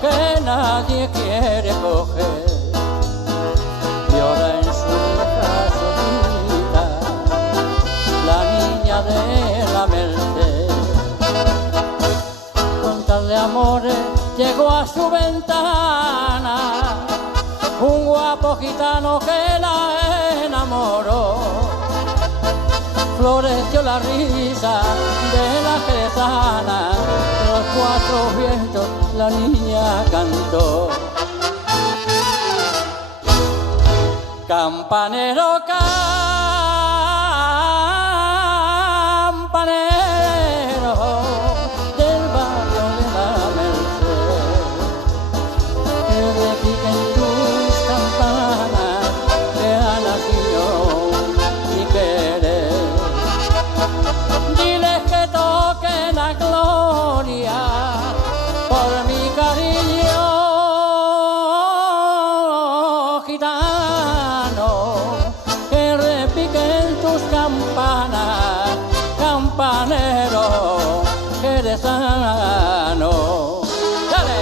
que nadie quiere coger. Llora en su vieja solita la niña de la Merced. Con tal de amores llegó a su ventana un guapo gitano que la enamoró. Floreció la risa de la jerezana, de los cuatro vientos la niña cantó. Campanero, campanero del barrio de la Merced, que repiquen tus campanas, que ha nacido mi querer. Diles que toquen la gloria por mi cariño gitano, que repiquen tus campanas, campanero, que eres sano. ¡Dale!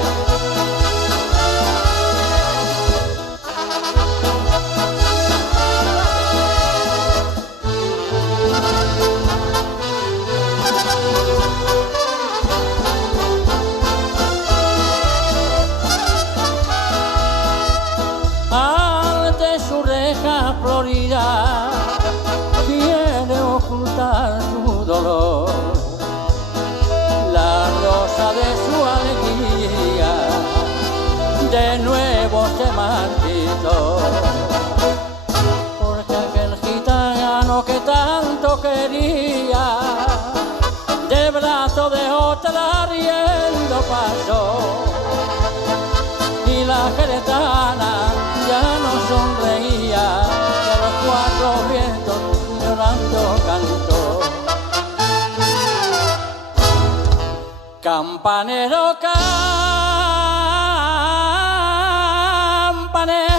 Ante su reja florida quiere ocultar su dolor. La rosa de su alegría de nuevo se marchitó, porque aquel gitano que tanto quería de brazo de otra riendo pasó. Y la jerezana ya no sonreía, y a los cuatro vientos llorando cantó. Campanero, campanero